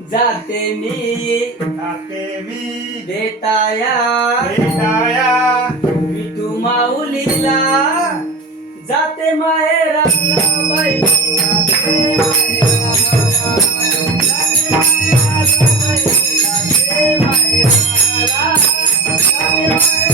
जात ते ते मी. जाते मी. देताया भेटाया. विठू माऊलीला. जाते माहेराला बाई. जाते. जाते माहेराला बाई, जाते माहेराला. जाते माहेराला.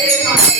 भेटा मने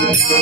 धनी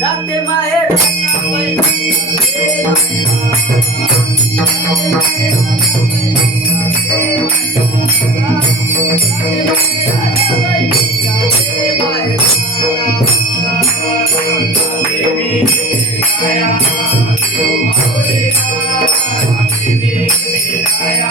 जाते माहेर देवी दया देवी दया